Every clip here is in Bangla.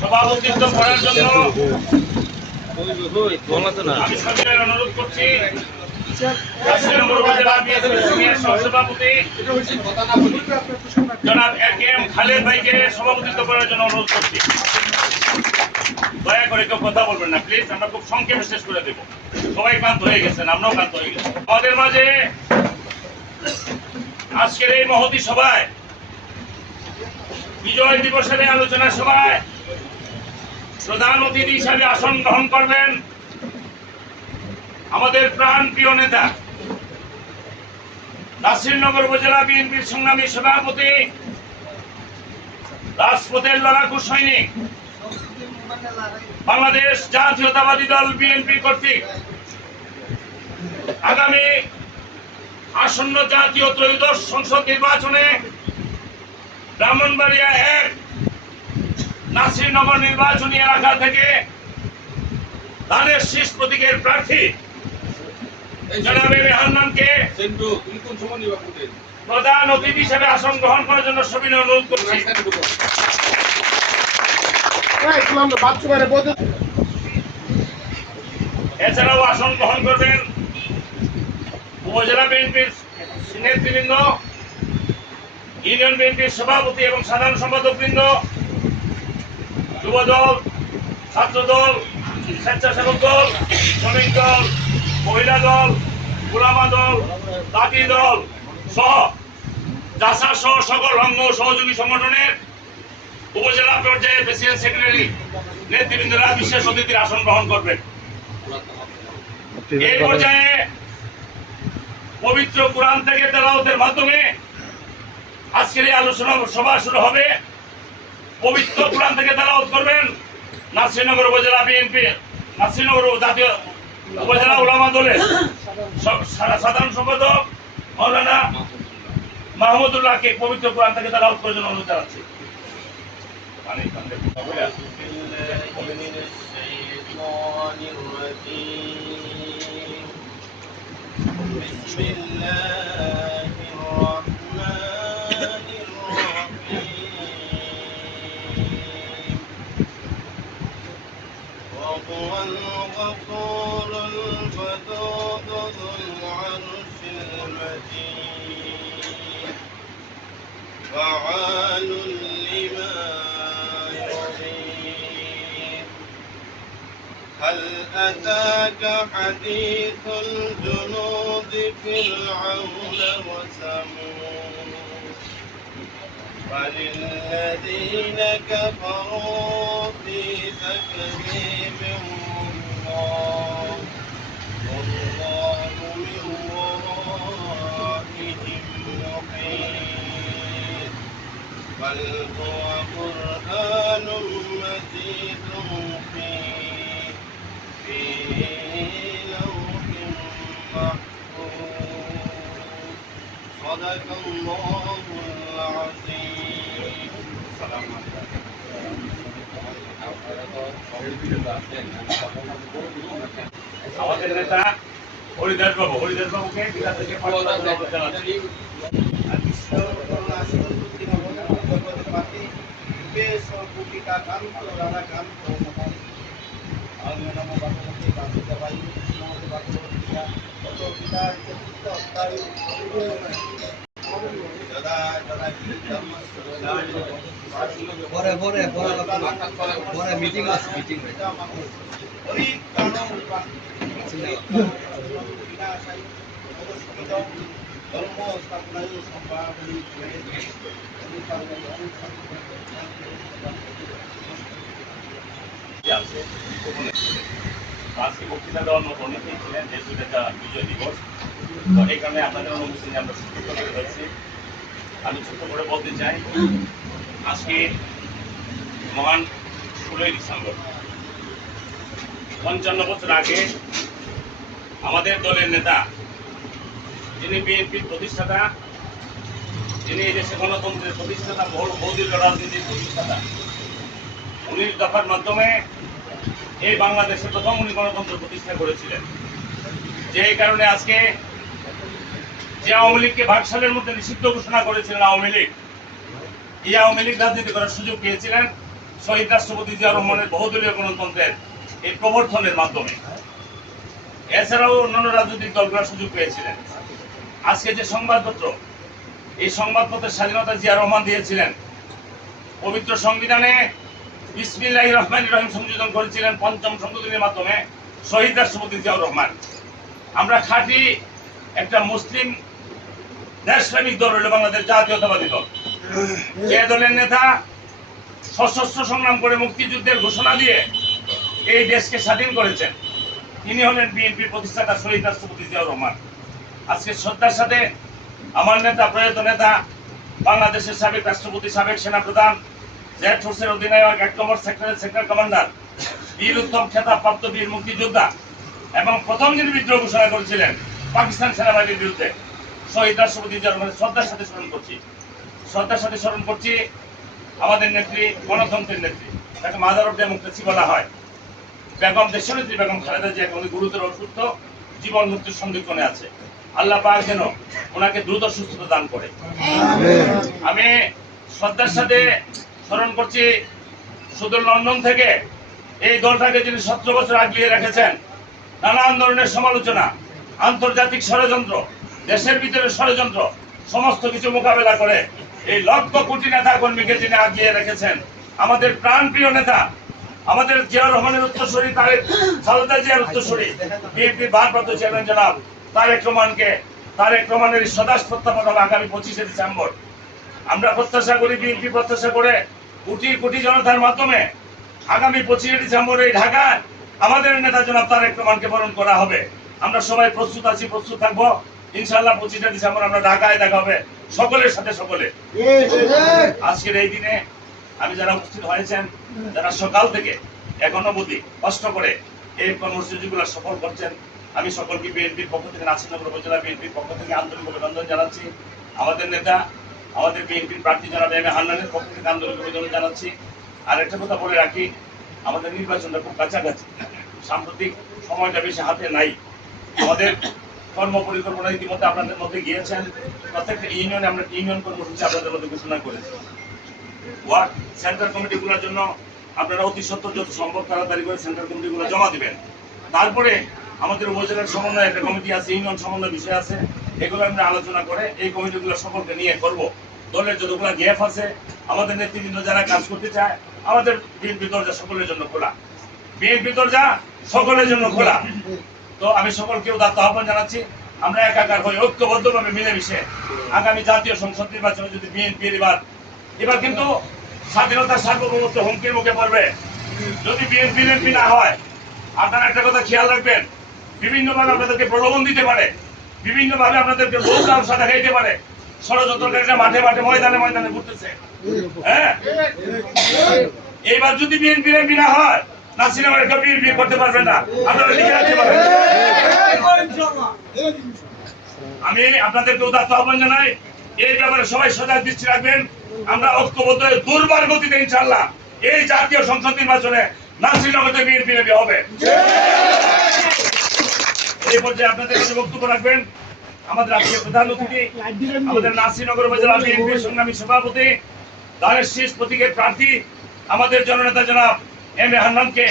সভাপতিত্ব করার জন্য আমি অনুরোধ করছি। খালেদ ভাইকে সভাপতিত্ব করার জন্য অনুরোধ করছি। দয়া করে কেউ কথা বলবেন না প্লিজ আমরা খুব সংক্ষেপে শেষ করে দেবো। সবাই ক্লান্ত হয়ে গেছেন, আমরাও ক্লান্ত হয়ে গেছি। আমাদের মাঝে আজকের এই মহতি সভায় বিজয় দিবসের আলোচনা সভায় প্রধান অতিথি হিসাবে আসন গ্রহণ করবেন আমাদের প্রাণ প্রিয় নেতা, নাসিরনগর উপজেলা বিএনপির সংগ্রামী সভাপতি, রাজপথের লড়াকু সৈনিক, বাংলাদেশ জাতীয়তাবাদী দল বিএনপি কর্তৃক আগামী আসন্ন জাতীয় ত্রয়োদশ সংসদ নির্বাচনে ব্রাহ্মণবাড়িয়া এক নাসিরনগর নির্বাচনী এলাকা থেকে ধানের শীষ প্রতীকের প্রার্থী জনাব প্রধান অতিথি হিসেবে আসন গ্রহণ করার জন্য সবিনয় অনুরোধ করছি। এছাড়াও আসন গ্রহণ করবেন উপজেলা বিএনপির নেতৃবৃন্দ ইউনিয়ন বিএনপির সভাপতি এবং সাধারণ সম্পাদক বৃন্দ যুব দল ছাত্র দল স্বেচ্ছাসেবক দল, শ্রমিক দল, মহিলা দল গোলামা দল তাঁতি দল সহ জাসা সহ সকল অঙ্গ সহযোগী সংগঠনের উপজেলা পর্যায়ে প্রেসিডেন্ট সেক্রেটারি নেতৃবৃন্দরা বিশেষ অতিথির আসন গ্রহণ করবেন। এই পর্যায়ে পবিত্র কোরআন থেকে তেলাওতের মাধ্যমে আজকের এই আলোচনা সভা শুরু হবে পবিত্র কোরআন থেকে তেলাওত করবেন নাসিরনগর উপজেলা বিএনপি নাসিরনগর জাতীয় উপজেলা উলামা দলের স- সা- সাধারণ সম্পাদক মৌলানা মাহমুদুল্লাহকে পবিত্র কোরআন থেকে তেলাওত করার জন্য অনুরোধ জানাচ্ছি পানি পান দেখুন। من الشيطان الرجيم بسم الله الرحمن وهو الغفور الودود ذو العرش المجيد. فعال لما يريد. هل أتاك حديث الجنود فرعون وثمود؟ بل الذين كفروا في تكذيب الله. والله من ورائهم محيط. بل هو হরিদাস বাবু হরিদাস বাবুকে পরে পরে পরে পরে মিটিং আছে মিটিং আছে আজকে বক্তৃতা দেওয়ার মতো অনেকেই ছিলেন এটা বিজয় দিবস তো এই কারণে আপনাদের আমরা সুযোগ আমি ছোট করে বলতে চাই আজকে মহান ষোলোই ডিসেম্বর পঞ্চান্ন বছর আগে আমাদের দলের নেতা, যিনি বিএনপির প্রতিষ্ঠাতা, যিনি এই দেশে গণতন্ত্রের প্রতিষ্ঠাতা বহু বহুদলীয় রাজনীতির প্রতিষ্ঠাতা উনিশ দফার মাধ্যমে এই বাংলাদেশে প্রথম উনি গণতন্ত্র প্রতিষ্ঠা করেছিলেন। যে কারণে আজকে যে আওয়ামী লীগকে ভাগশালের মধ্যে নিষিদ্ধ ঘোষণা করেছিলেন আওয়ামী লীগ, এই আওয়ামী লীগ রাজনীতি করার সুযোগ পেয়েছিলেন শহীদ রাষ্ট্রপতি জিয়া রহমানের বহুদলীয় গণতন্ত্রের এই প্রবর্তনের মাধ্যমে। এছাড়াও অন্যান্য রাজনৈতিক দলগুলো সুযোগ পেয়েছিলেন। আজকে যে সংবাদপত্র, এই সংবাদপত্রের স্বাধীনতা জিয়া রহমান দিয়েছিলেন, পবিত্র সংবিধানে বিসমিল্লাহ রহমান রহিম সংযোজন করেছিলেন পঞ্চম সংশোধনীর মাধ্যমে শহীদ রাষ্ট্রপতি জিয়াউর রহমান। আমরা খাঁটি একটা মুসলিম দেশপ্রেমিক দল হলো বাংলাদেশ জাতীয়তাবাদী দল। যে দলের নেতা সশস্ত্র সংগ্রাম করে মুক্তিযুদ্ধের ঘোষণা দিয়ে এই দেশকে স্বাধীন করেছেন। তিনি হলেন বিএনপির প্রতিষ্ঠাতা শহীদ রাষ্ট্রপতি জিয়াউর রহমান। আজকে শ্রদ্ধার সাথে আমার নেতা, প্রয়াত নেতা, বাংলাদেশের সাবেক রাষ্ট্রপতি, সাবেক সেনাপ্রধান, জেড ফোর্সের অধিনায়ক, এক নম্বর সেক্টরের সেক্টর কমান্ডার, বীর উত্তম খেতাবপ্রাপ্ত বীর মুক্তিযোদ্ধা এবং প্রথম যিনি বিদ্রোহ ঘোষণা করেছিলেন পাকিস্তান সেনাবাহিনীর বিরুদ্ধে, শহীদ রাষ্ট্রপতি জিয়াউর রহমানের শ্রদ্ধার সাথে স্মরণ করছি। শ্রদ্ধার সাথে স্মরণ করছি আমাদের নেত্রী, গণতন্ত্রের নেত্রী, তাকে মাদার অফ ডেমোক্রেসি বলা হয়। বেগম দেশনেত্রী বেগম খালেদা জিয়া উনি গুরুতর অসুস্থ, জীবন মৃত্যুর সন্ধিক্ষণে আছে। আল্লাহ পাক যেন ওনাকে দ্রুত সুস্থতা দান করে। আমি শ্রদ্ধার সাথে স্মরণ করছি, সুদূর লন্ডন থেকে এই দলটাকে যিনি সতেরো বছর আগলিয়ে রেখেছেন নানান ধরনের সমালোচনা, আন্তর্জাতিক ষড়যন্ত্র, দেশের ভিতরে ষড়যন্ত্র, সমস্ত কিছু মোকাবেলা করে এই লক্ষ কোটি নেতা কর্মীকে যিনি আগিয়ে রেখেছেন, আমাদের প্রাণপ্রিয় নেতা আমাদের জিয়া রহমানের উত্তরসূরি তারেক খালেদা জিয়ার উত্তরসূরি বিএনপির ভারপ্রাপ্ত চেয়ারম্যান জনাব তারেক রহমানকে তারেক রহমানের সদাস প্রত্যাপন হবে আগামী পঁচিশে ডিসেম্বর। আমরা প্রত্যাশা করি বিএনপি প্রত্যাশা করে কোটি কোটি জনতার মাধ্যমে আগামী পঁচিশে ডিসেম্বর এই ঢাকায় আমাদের নেতা জনাব তারেক রহমানকে বরণ করা হবে। আমরা সবাই প্রস্তুত আছি প্রস্তুত থাকব। ইনশাআল্লাহ পঁচিশে ডিসেম্বর আমরা ঢাকায় দেখা হবে সকলের সাথে সকলে। আজকের এই দিনে আমি যারা উপস্থিত হয়েছেন, যারা সকাল থেকে এখনও অবধি কষ্ট করে এই কর্মসূচিগুলো সফল করছেন, আমি সকলকে বিএনপির পক্ষ থেকে, নাসিরনগর উপজেলা বিএনপির পক্ষ থেকে আন্তরিক অভিনন্দন জানাচ্ছি। আমাদের নেতা, আমাদের বিএনপির প্রার্থী জনাব এম এ হান্নানের পক্ষ থেকে আন্তরিক অভিনন্দন জানাচ্ছি। আর একটা কথা বলে রাখি, আমাদের নির্বাচনটা খুব কাছাকাছি। সাম্প্রতিক সময়টা বেশি হাতে নাই। আমাদের কর্ম পরিকল্পনা ইতিমধ্যে আপনাদের মধ্যে গিয়েছেন। প্রত্যেকটা ইউনিয়নে আমরা ইউনিয়ন কর্মসূচি আপনাদের মধ্যে ঘোষণা করেছি। ওয়ার্ড সেন্ট্রাল কমিটিগুলোর জন্য আপনারা অতি সত্তর যত সম্ভব তাড়াতাড়ি করে সেন্ট্রাল কমিটিগুলো জমা দিবেন। তারপরে আমাদের উপজেলার সমন্বয় একটা কমিটি আছে, ইউনিয়ন সমন্বয় বিষয় আছে, এগুলো আমরা আলোচনা করে এই কমিটিগুলো সকলকে নিয়ে করব। দলের যতগুলো গ্যাপ আছে, আমাদের নেতৃবৃন্দ যারা কাজ করতে চায়, আমাদের বিএনপি দরজা সকলের জন্য খোলা। বিএনপি দরজা সকলের জন্য খোলা। তো আমি সকলকে উদাত্ত আহ্বান জানাচ্ছি, আমরা একাকার হয়ে ঐক্যবদ্ধভাবে মিলেমিশে আগামী জাতীয় সংসদ নির্বাচনে যদি বিএনপির এবার এবার কিন্তু স্বাধীনতার সার্বভৌমত্ব হুমকির মুখে পড়বে। যদি বিএনপি বিএনপি না হয়, আপনারা একটা কথা খেয়াল রাখবেন, বিভিন্নভাবে আপনাদেরকে প্রলোভন দিতে পারে, বিভিন্নভাবে আপনাদেরকে লোক ব্যবসা দেখাইতে পারে। ষড়যন্ত্রকারীরা মাঠে মাঠে ময়দানে ময়দানে ঘুরতেছে। হ্যাঁ? এইবার যদি বিএনপি বিএনপি না হয় না সিনেমার একটা বিএনপি করতে পারবেন না। আপনারা লিখে রাখতে পারবেন। আমি আপনাদেরকে উদাত্ত আহ্বান জানাই এই ব্যাপারে সবাই সজাগ দৃষ্টি রাখবেন। আমরা ঐক্যবদ্ধ হয়ে দুর্বার গতিতে ইনশাল্লাহ এই জাতীয় সংসদ নির্বাচনে নাসিরনগরতে বিএনপি নেবে হবে। এই পর্যায়ে আপনাদের কাছে বক্তব্য রাখবেন আমাদের আজকে প্রধান অতিথি, আমাদের নাসিরনগর উপজেলা বিএনপির সংগ্রামী সভাপতি দানের শীষ প্রতীকের প্রার্থী, আমাদের জননেতা জনাব এম এ হান্নানকে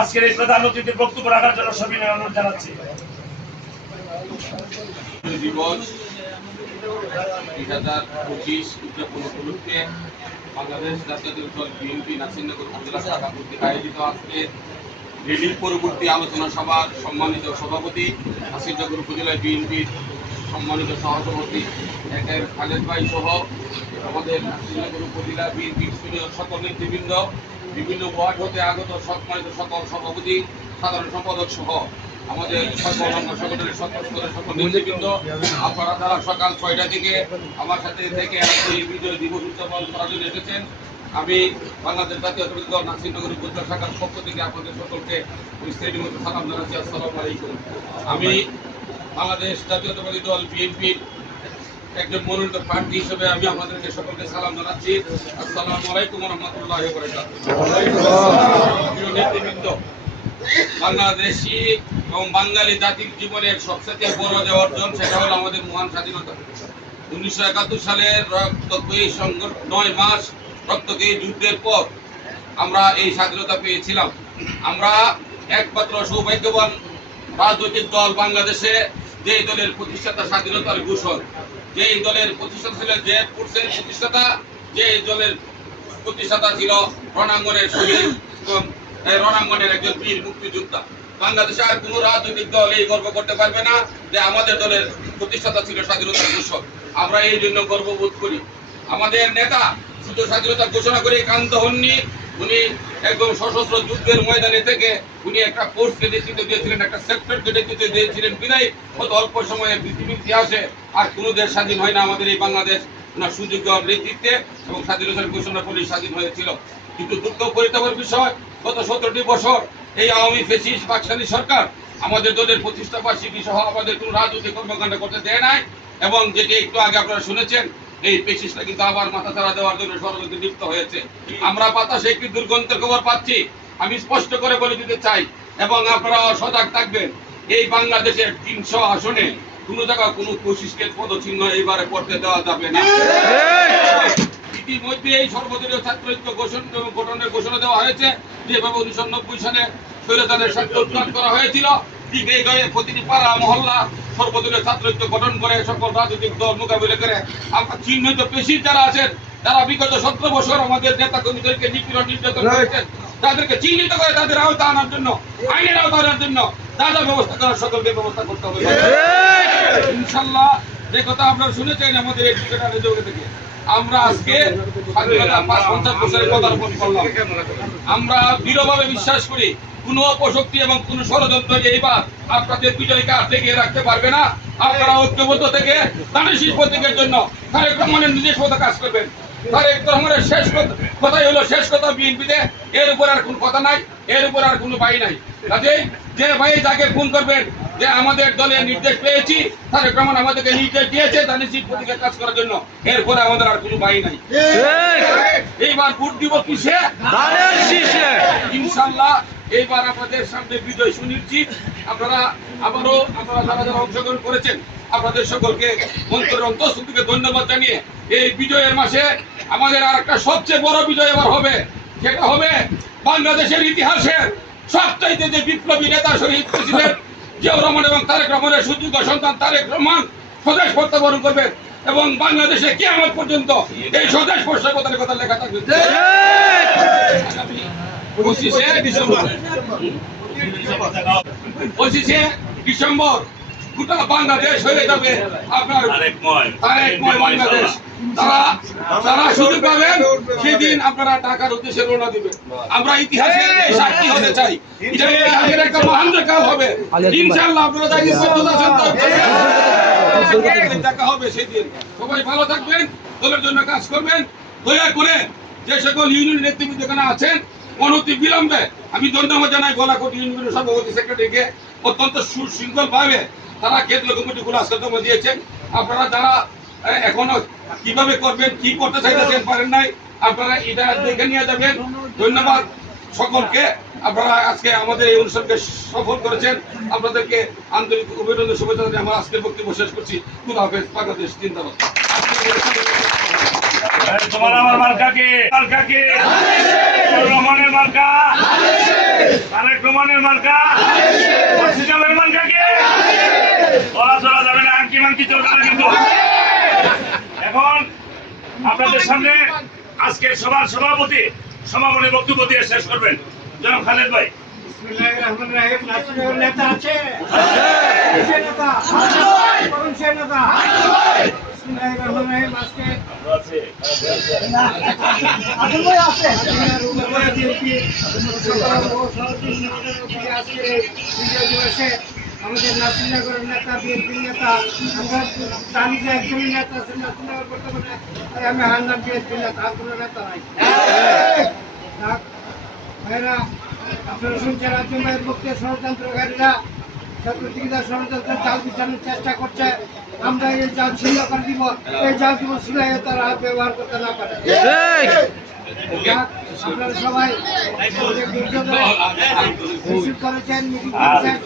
আজকের এই প্রধান অতিথির বক্তব্য রাখার জন্য সবিনয় অনুরোধ জানাচ্ছি। দুই হাজার পঁচিশ উদযাপন উপলক্ষে বাংলাদেশ জাতীয় দল বিএনপি নাসিরনগর উপজেলা শাখা কর্তৃক আয়োজিত আজকে রেলির পরবর্তী আলোচনা সভার সম্মানিত সভাপতি, নাসিরনগর উপজেলা বিএনপির সম্মানিত সহসভাপতি এক এর খালেদ ভাই সহ আমাদের নাসিরনগর উপজেলা বিএনপির সিনিয়র সকল নেতৃবৃন্দ, বিভিন্ন ওয়ার্ড হতে আগত সম্মানিত সকল সভাপতি, সাধারণ সম্পাদক সহ আমাদের সর্বলম্ব সকলের সকল সকাল ছয়টা থেকে আমার সাথে থেকে এই বিজয় দিবস উদযাপন করার এসেছেন। আমি বাংলাদেশ জাতীয় দল নাসিরনগর উপজেলা শাখার পক্ষ থেকে আপনাদের সকলকে মতো সালাম জানাচ্ছি। আসসালামু আলাইকুম। আমি বাংলাদেশ জাতীয়তাবাদী দল বিএনপির একজন মনোনীত প্রার্থী হিসেবে আমি আপনাদেরকে সকলকে সালাম জানাচ্ছি। আসসালামু আলাইকুম রহমতুল্লাহ প্রিয় নেতৃবৃন্দ বাংলাদেশি এবং বাঙালি জাতির জীবনের সবচেয়ে বড় যে অর্জন, সেটা হলো আমাদের মহান স্বাধীনতা উনিশশো একাত্তর সালের রক্তক্ষয়ী সংঘর্ষ নয় মাস রক্তকে যুদ্ধের পর আমরা এই স্বাধীনতা পেয়েছিলাম। আমরা একমাত্র সৌভাগ্যবান রাজনৈতিক দল বাংলাদেশে যে দলের প্রতিষ্ঠাতা স্বাধীনতার ঘোষণ যে দলের প্রতিষ্ঠাতা ছিল যে ফোর্সের প্রতিষ্ঠাতা যে দলের প্রতিষ্ঠাতা ছিল রণাঙ্গনের শহীদ। রণাঙ্গনের একজন বীর মুক্তিযোদ্ধা। বাংলাদেশে আর কোনো রাজনৈতিক দল এই গর্ব করতে পারবে না যে আমাদের দলের প্রতিষ্ঠাতা ছিল স্বাধীনতার ঘোষক। আমরা এই জন্য গর্ববোধ করি। আমাদের নেতা শুধু স্বাধীনতা ঘোষণা করে কান্ত হননি। উনি একদম সশস্ত্র যুদ্ধের ময়দানে থেকে উনি একটা ফোর্সকে নেতৃত্ব দিয়েছিলেন, একটা সেক্টরকে নেতৃত্ব দিয়েছিলেন বিদায় অত অল্প সময়ে পৃথিবীর ইতিহাসে আর কোনো দেশ স্বাধীন হয় না আমাদের এই বাংলাদেশ। ওনার সুযোগ্য নেতৃত্বে এবং স্বাধীনতার ঘোষণা করে স্বাধীন হয়েছিল। কিন্তু দুঃখ পরিতাপের বিষয় গত সতেরোটি বছর এই আওয়ামী ফেসিস পাকসানি সরকার আমাদের দলের প্রতিষ্ঠা বার্ষিকী সহ আমাদের কোনো রাজনৈতিক কর্মকাণ্ড করতে দেয় নাই এবং যেটি একটু আগে আপনারা শুনেছেন, এই পেশিসটা কিন্তু আবার মাথা ছাড়া দেওয়ার জন্য ষড়যন্ত্রে লিপ্ত হয়েছে। আমরা বাতাসে একটি দুর্গন্ধের খবর পাচ্ছি, আমি স্পষ্ট করে বলে দিতে চাই এবং আপনারা সজাগ থাকবেন, এই বাংলাদেশের তিনশো আসনে কোনো জায়গা কোনো কোশিসকে পদচিহ্ন এইবারে করতে দেওয়া যাবে না। ইতিমধ্যে এই সর্বদলীয় ছাত্র ঐক্য ঘোষণা গঠনের ঘোষণা দেওয়া হয়েছে। যেভাবে উনিশশো নব্বই সালে স্বৈরাচারের স্বার্থ উত্থান করা হয়েছিল প্রতিটি পাড়া, মহল্লা সর্বদলীয় ছাত্র ঐক্য গঠন করে সকল রাজনৈতিক দল মোকাবিলা করে আমরা চিহ্নিত পেশি যারা আছেন, তারা বিগত সতেরো বছর আমাদের নেতা কর্মীদেরকে নিপীড়ন নির্যাতন করেছেন। তাদেরকে চিহ্নিত করে তাদের আওতা আনার জন্য আইনের আওতা আনার জন্য যা ব্যবস্থা করার সকলকে ব্যবস্থা করতে হবে। ইনশাল্লাহ যে কথা আপনারা শুনেছেন আমাদের এই ক্রিকেটারের যোগে থেকে আমরা আজকে স্বাধীনতা পাঁচ পঞ্চাশ বছরের পদার্পণ করলাম। আমরা দৃঢ়ভাবে বিশ্বাস করি কোন অপশক্তি এবং কোন ষড়যন্ত্র এইবার আপনাদের বিজয়কে আর ঠেকিয়ে রাখতে পারবে না আপনারা ঐক্যবদ্ধ থেকে দানের শীষ প্রতীকের জন্য তারেক রহমানের নিজস্ব কাজ করবেন। তারেক রহমানের শেষ কথা- কথাই হলো শেষ কথা বিএনপিতে। এর উপর আর কোনো কথা নাই এর উপর আর কোনো ভাই নাই। কাজেই যে ভাই যাকে ফোন করবেন যে আমাদের দলের নির্দেশ পেয়েছি তারেক রহমান আমাদেরকে নির্দেশ দিয়েছে শীষ প্রতীকের কাজ করার জন্য। এরপরে আমাদের আর কোনো ভাই নাই। এইবার ভোট দিব কিসে? ইনশাল্লাহ এইবার আপনাদের সামনে বিজয় সুনিশ্চিত। আপনারা আবারও আপনারা যারা যারা অংশগ্রহণ করেছেন আপনাদের সকলকে মন্ত্রের অন্তঃস্থ ধন্যবাদ জানিয়ে এই বিজয়ের মাসে আমাদের আর একটা সবচেয়ে বড় বিজয় এবার হবে। সেটা হবে বাংলাদেশের ইতিহাসের সবচাইতে যে বিপ্লবী নেতা শহীদ প্রেসিডেন্ট জিয়াউর রহমান এবং তারেক রহমানের সুযোগ্য সন্তান তারেক রহমান স্বদেশ প্রত্যাবরণ করবেন এবং বাংলাদেশে কিয়ামত পর্যন্ত এই স্বদেশ পোষাকতার কথা লেখা থাকবে। পঁচিশে ডিসেম্বর। পঁচিশে ডিসেম্বর। গোটা বাংলাদেশ হয়ে যাবে আপনার। বাংলাদেশ। তারা তারা সুযোগ পাবেন সেদিন আপনারা টাকার উদ্দেশ্যে রওনা দিবেন। আমরা ইতিহাসের সাক্ষী হতে চাই। এটা ইতিহাসের একটা মহান কাল হবে। ইনশাআল্লাহ আপনারা যাই ইসলাম আছেন তো দেখা হবে সেদিন সবাই ভালো থাকবেন দলের জন্য কাজ করবেন। দয়া করে যে সকল ইউনিয়ন নেতৃবৃন্দ এখানে আছেন অনতি বিলম্বে আমি ধন্যবাদ জানাই গোলাকোট ইউনিয়নের সভাপতি সেক্রেটারিকে অত্যন্ত সুশৃঙ্খল ভাবে তারা কেন্দ্র কমিটিগুলো আজকে জমা দিয়েছেন। আপনারা যারা এখনও কীভাবে করবেন, কি করতে চাইতেছেন পারেন নাই, আপনারা এটা দেখে নিয়ে যাবেন। ধন্যবাদ সকলকে। আপনারা আজকে আমাদের এই অনুষ্ঠানকে সফল করেছেন। আপনাদেরকে আন্তরিক অভিনন্দন, শুভেচ্ছা জানিয়ে আমার আজকের বক্তব্য শেষ করছি। খুদা হাফেজ, বাংলাদেশ এই তোমার আমার মার্কা কে রহমানের মার্কা। তারেক রহমানের মার্কা। মসজিদের মার্কা কে ওরা চলা যাবে না আঙ্কি মাঙ্কি চলবে না কিন্তু। এখন আপনাদের সামনে আজকের সভার সভাপতি সমাপনী বক্তব্য দিয়ে শেষ করবেন। জনাব খালেদ ভাই। বিসমিল্লাহির রহমানির রহিম নাসিরের নেতা আছে? নেতা নেতা আজকে আমাদের নাসিরনগরের নেতা বিএনপি নেতা, আমরা জানি যে নেতা আছে নাসিরনগর বর্তমানে আমি হান্নান বিএনপি নেতা, আর কোনো নেতা নাই। ভাইরা, আপনারা শুনছেন রাজ্য ভাইয়ের পক্ষে ষড়যন্ত্রকারীরা ছাত্রলীগরা ষড়যন্ত্রের জাল বিছানোর চেষ্টা করছে। আমরা এই জাল ছিন্ন করে দিব, এই জাল দিব ছিলাই তারা ব্যবহার করতে না পারে। আপনারা সবাই করেছেন মিটিং করেছেন